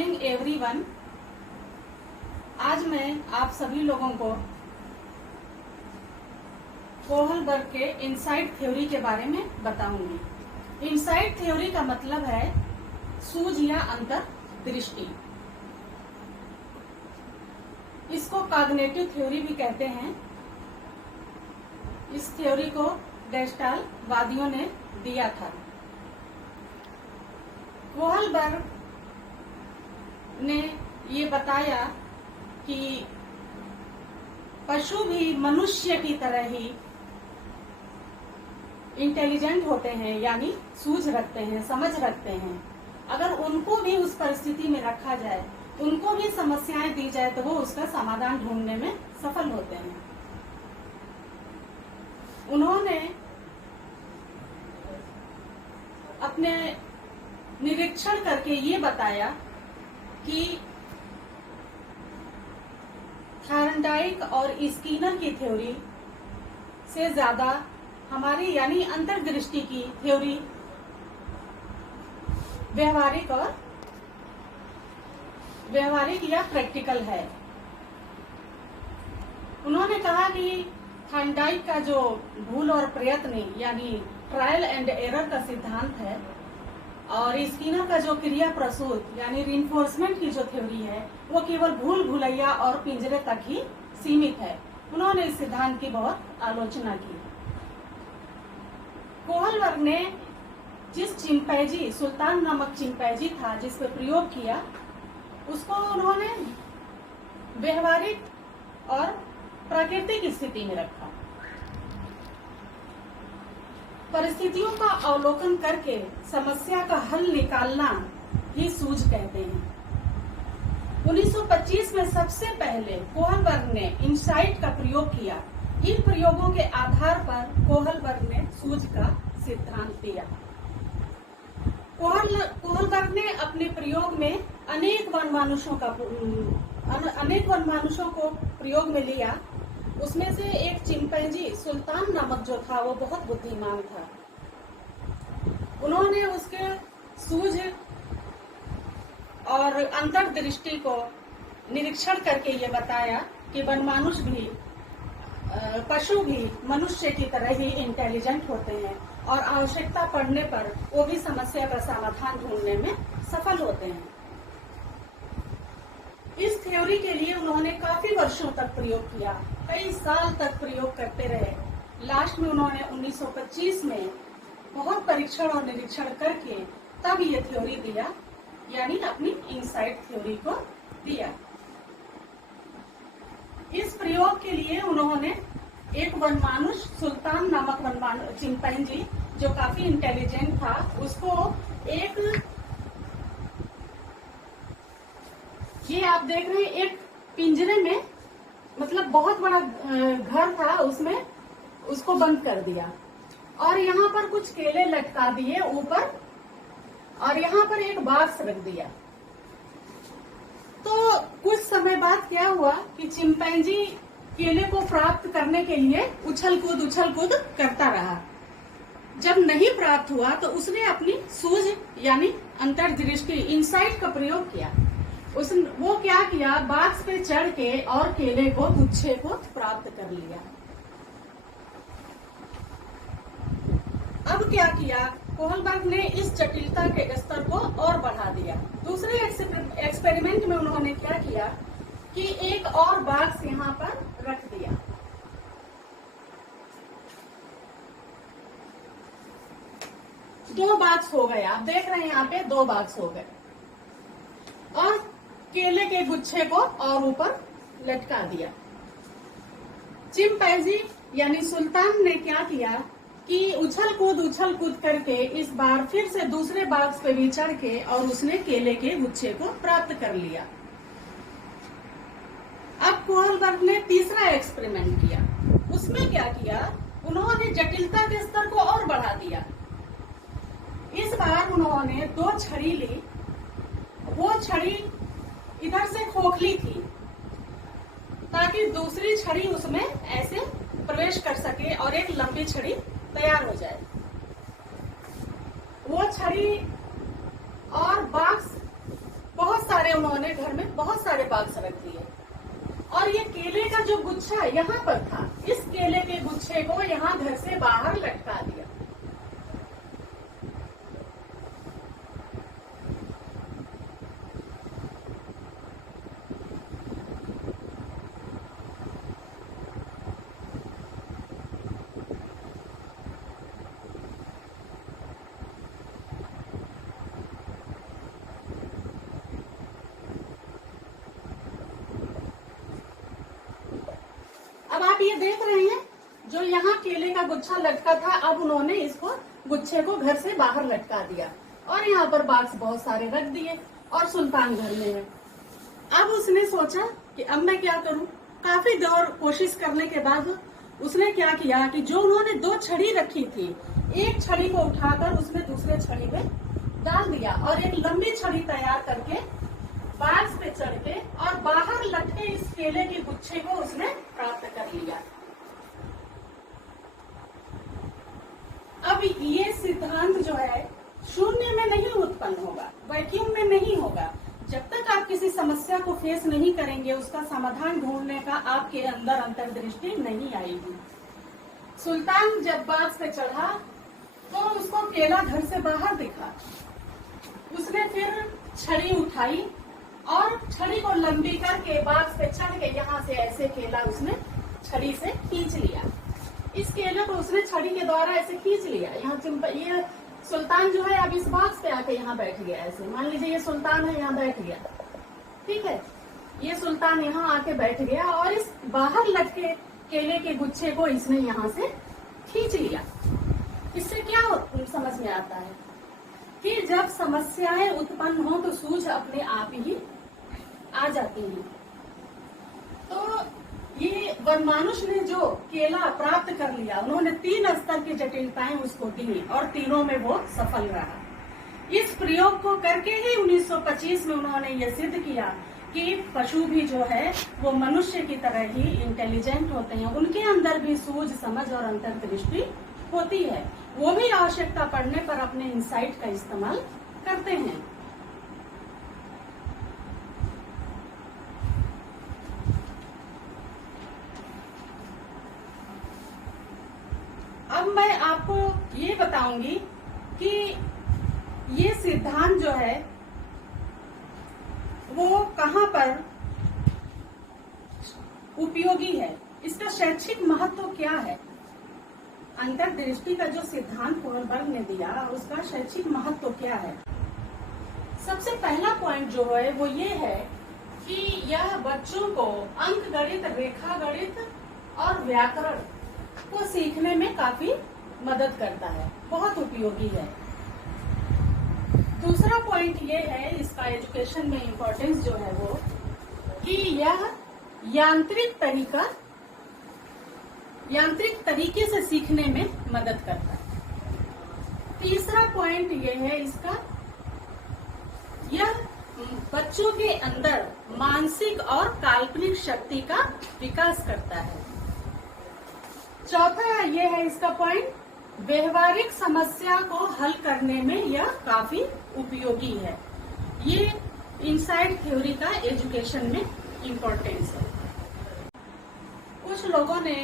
Morning everyone. आज मैं आप सभी लोगों को कोहलबर्ग के इनसाइट थ्योरी के बारे में बताऊंगी। इनसाइट थ्योरी का मतलब है सूझ या अंतर्दृष्टि। इसको कॉग्निटिव थ्योरी भी कहते हैं। इस थ्योरी को गेस्टाल्ट वादियों ने दिया था। कोहलबर्ग ने ये बताया कि पशु भी मनुष्य की तरह ही इंटेलिजेंट होते हैं, यानी सूझ रखते हैं, समझ रखते हैं। अगर उनको भी उस परिस्थिति में रखा जाए, उनको भी समस्याएं दी जाए, तो वो उसका समाधान ढूंढने में सफल होते हैं। उन्होंने अपने निरीक्षण करके ये बताया कि थॉर्नडाइक और स्किनर की थ्योरी से ज्यादा हमारी यानी अंतर्दृष्टि की थ्योरी व्यवहारिक या प्रैक्टिकल है। उन्होंने कहा कि थॉर्नडाइक का जो भूल और प्रयत्न यानी ट्रायल एंड एरर का सिद्धांत है, और स्किनर का जो क्रिया प्रसूत यानी रिइंफोर्समेंट की जो थ्योरी है, वो केवल भूल भुलैया और पिंजरे तक ही सीमित है। उन्होंने इस सिद्धांत की बहुत आलोचना की। कोहलबर्ग ने जिस चिंपैंजी, सुल्तान नामक चिंपैंजी था जिस पर प्रयोग किया, उसको उन्होंने व्यवहारिक और प्राकृतिक स्थिति में रखा। परिस्थितियों का अवलोकन करके समस्या का हल निकालना ही सूझ कहते हैं। 1925 में सबसे पहले कोहलबर्ग ने इनसाइट का प्रयोग किया। इन प्रयोगों के आधार पर कोहलबर्ग ने सूझ का सिद्धांत दिया। कोहलबर्ग ने अपने प्रयोग में अनेक वनमानुषों को प्रयोग में लिया। उसमें से एक चिंपैंजी सुल्तान नामक जो था, वो बहुत बुद्धिमान था। उन्होंने उसके सूझ और अंतर्दृष्टि को निरीक्षण करके ये बताया कि वनमानुष भी, पशु भी मनुष्य की तरह ही इंटेलिजेंट होते हैं, और आवश्यकता पड़ने पर वो भी समस्या का समाधान ढूंढने में सफल होते हैं। इस थ्योरी के लिए उन्होंने काफी वर्षों तक प्रयोग किया, कई साल तक प्रयोग करते रहे। लास्ट में उन्होंने 1925 में बहुत परीक्षण और निरीक्षण करके तब ये थ्योरी दिया, यानी अपनी इनसाइट थ्योरी को दिया। इस प्रयोग के लिए उन्होंने एक वनमानुष, सुल्तान नामक चिंपैंजी जो काफी इंटेलिजेंट था, उसको ये आप देख रहे हैं, एक पिंजरे में, मतलब बहुत बड़ा घर था, उसमें उसको बंद कर दिया, और यहाँ पर कुछ केले लटका दिए ऊपर, और यहाँ पर एक बॉक्स रख दिया। तो कुछ समय बाद क्या हुआ कि चिंपैंजी केले को प्राप्त करने के लिए उछल कूद करता रहा। जब नहीं प्राप्त हुआ तो उसने अपनी सूझ यानी अंतर्दृष्टि, इनसाइट का प्रयोग किया। वो क्या किया, बॉक्स पे चढ़ के और केले को, गुच्छे को प्राप्त कर लिया। अब क्या किया, कोहलबर्ग ने इस जटिलता के स्तर को और बढ़ा दिया। दूसरे एक्सपेरिमेंट में उन्होंने क्या किया कि एक और बॉक्स यहाँ पर रख दिया। दो बॉक्स हो गए, आप देख रहे हैं यहाँ पे 2 बॉक्स हो गए, और केले के गुच्छे को और ऊपर लटका दिया। चिंपैंजी यानी सुल्तान ने क्या किया कि उछल कूद करके इस बार फिर से दूसरे बॉक्स पे भी चढ़ के, और उसने केले के गुच्छे को प्राप्त कर लिया। अब कोहलबर्ग ने तीसरा एक्सपेरिमेंट किया। उसमें क्या किया, उन्होंने जटिलता के स्तर को और बढ़ा दिया। इस बार उन्होंने 2 छड़ी ली। वो छड़ी इधर से खोखली थी, ताकि दूसरी छड़ी उसमें ऐसे प्रवेश कर सके और एक लंबी छड़ी तैयार हो जाए। वो छड़ी और बॉक्स बहुत सारे है उन्होंने घर में बहुत सारे बॉक्स रख दिए और ये केले का जो गुच्छा यहाँ पर था, इस केले के गुच्छे को यहाँ घर से बाहर लटका दिया। अब आप ये देख रहे हैं, जो यहाँ केले का गुच्छा लटका था, अब उन्होंने इसको गुच्छे को घर से बाहर लटका दिया और यहाँ पर बॉक्स बहुत सारे रख दिए और सुल्तान घर में है। अब उसने सोचा कि अब मैं क्या करूं। काफी दौर कोशिश करने के बाद उसने क्या किया कि जो उन्होंने 2 छड़ी रखी थी, एक छड़ी को उठाकर उसने दूसरे छड़ी में डाल दिया और एक लंबी छड़ी तैयार करके बॉक्स पे चढ़ के और बाहर लटके इस केले के गुच्छे को उसने प्राप्त कर लिया। अब ये सिद्धांत जो है शून्य में नहीं उत्पन्न होगा, वैक्यूम में नहीं होगा। जब तक आप किसी समस्या को फेस नहीं करेंगे, उसका समाधान ढूंढने का आपके अंदर अंतर्दृष्टि नहीं आएगी। सुल्तान जब बॉक्स पे चढ़ा तो उसको केला घर से बाहर दिखा। उसने फिर छड़ी उठाई और छड़ी को लंबी करके बॉक्स पे चढ़ के यहाँ से ऐसे केला उसने छड़ी से खींच लिया। इस केले को उसने छड़ी के द्वारा ऐसे खींच लिया। यहाँ ये सुल्तान जो है अब इस बॉक्स पे आके यहाँ बैठ गया। ऐसे मान लीजिए ये सुल्तान है, यहाँ बैठ गया, ठीक है। ये सुल्तान यहाँ आके बैठ गया और इस बाहर लटके केले के गुच्छे को इसने यहाँ से खींच लिया। इससे क्या समझ में आता है कि जब समस्याएं उत्पन्न हो तो सूझ अपने आप ही आ जाती है। तो ये वनमानुष ने जो केला प्राप्त कर लिया, उन्होंने 3 स्तर की जटिलताएं उसको दी और तीनों में वो सफल रहा। इस प्रयोग को करके ही 1925 में उन्होंने ये सिद्ध किया कि पशु भी जो है वो मनुष्य की तरह ही इंटेलिजेंट होते हैं, उनके अंदर भी सूझ, समझ और अंतर्दृष्टि होती है। वो भी आवश्यकता पड़ने पर अपने इंसाइट का इस्तेमाल करते हैं। अब मैं आपको ये बताऊंगी कि ये सिद्धांत जो है वो कहाँ पर उपयोगी है, इसका शैक्षिक महत्व क्या है। अंतर्दृष्टि का जो सिद्धांत कोहलबर्ग ने दिया, उसका शैक्षिक महत्व क्या है। सबसे पहला पॉइंट जो है वो ये है कि यह बच्चों को अंक गणित, रेखा गणित और व्याकरण को सीखने में काफी मदद करता है, बहुत उपयोगी है। दूसरा पॉइंट ये है इसका एजुकेशन में इम्पोर्टेंस जो है वो कि यह यांत्रिक तरीके से सीखने में मदद करता है। तीसरा पॉइंट ये है इसका, यह बच्चों के अंदर मानसिक और काल्पनिक शक्ति का विकास करता है। चौथा ये है इसका पॉइंट, व्यवहारिक समस्या को हल करने में यह काफी उपयोगी है। ये इनसाइट थ्योरी का एजुकेशन में इम्पोर्टेंस है। कुछ लोगों ने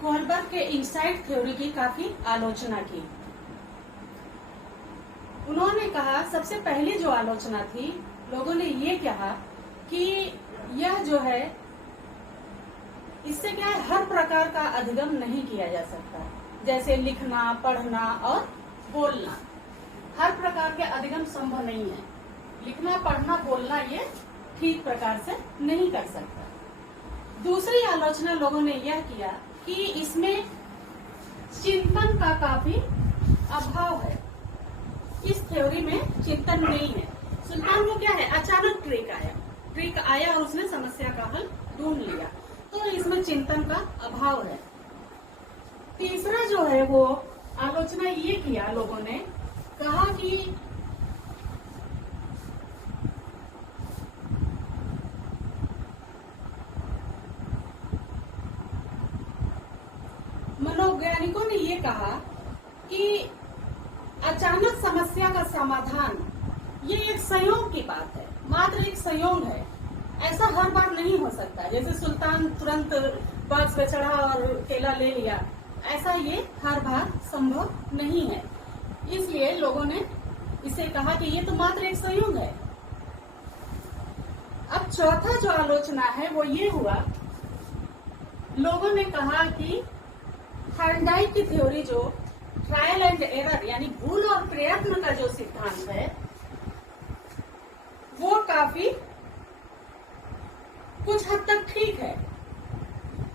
कोहलबर्ग के इनसाइट थ्योरी की काफी आलोचना की। उन्होंने कहा, सबसे पहली जो आलोचना थी, लोगों ने ये कहा कि यह जो है इससे क्या है, हर प्रकार का अधिगम नहीं किया जा सकता। जैसे लिखना, पढ़ना और बोलना, हर प्रकार के अधिगम संभव नहीं है। लिखना, पढ़ना, बोलना ये ठीक प्रकार से नहीं कर सकता। दूसरी आलोचना लोगों ने यह किया कि इसमें चिंतन का काफी अभाव है। इस थ्योरी में चिंतन नहीं है। सुल्तान को क्या है, अचानक ट्रिक आया और उसने समस्या का हल ढूंढ लिया, तो इसमें चिंतन का अभाव है। तीसरा जो है वो आलोचना ये किया लोगों ने, कहा कि मनोवैज्ञानिकों ने ये कहा कि अचानक समस्या का समाधान ये एक संयोग की बात है। मात्र एक संयोग है। ऐसा हर बार नहीं हो सकता। जैसे सुल्तान तुरंत बाग पे चढ़ा और केला ले लिया, ऐसा ये हर बार संभव नहीं है। इसलिए लोगों ने इसे कहा कि ये तो मात्र एक संयोग है। अब चौथा जो आलोचना है वो ये हुआ, लोगों ने कहा कि थॉर्नडाइक की थ्योरी जो ट्रायल एंड एरर यानी भूल और प्रयत्न का जो सिद्धांत है वो काफी कुछ हद तक ठीक है,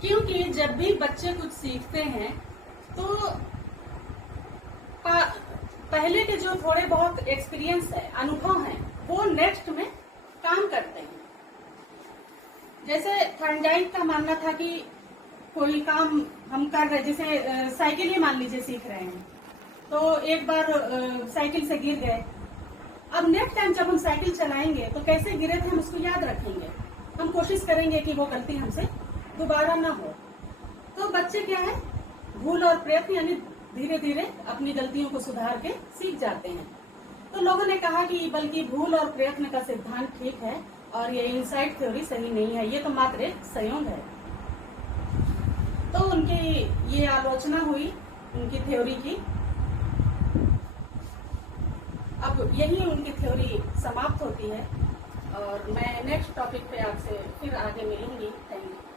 क्योंकि जब भी बच्चे कुछ सीखते हैं तो पहले के जो थोड़े बहुत एक्सपीरियंस है, अनुभव है, वो नेक्स्ट में काम करते हैं। जैसे थॉर्नडाइक का मानना था कि कोई काम हम कर रहे, जैसे साइकिल ही मान लीजिए सीख रहे हैं, तो एक बार साइकिल से गिर गए। अब नेक्स्ट टाइम जब हम साइकिल चलाएंगे तो कैसे गिरे थे हम उसको याद रखेंगे, हम कोशिश करेंगे कि वो गलती हमसे दोबारा ना हो। तो बच्चे क्या है, भूल और प्रयत्न यानी धीरे धीरे अपनी गलतियों को सुधार के सीख जाते हैं। तो लोगों ने कहा कि बल्कि भूल और प्रयत्न का सिद्धांत ठीक है और ये इनसाइड थ्योरी सही नहीं है, ये तो मात्र एक संयोग है। तो उनकी ये आलोचना हुई उनकी थ्योरी की। अब यही उनकी थ्योरी समाप्त होती है और मैं नेक्स्ट टॉपिक पे आपसे फिर आगे मिलूंगी। Thank you.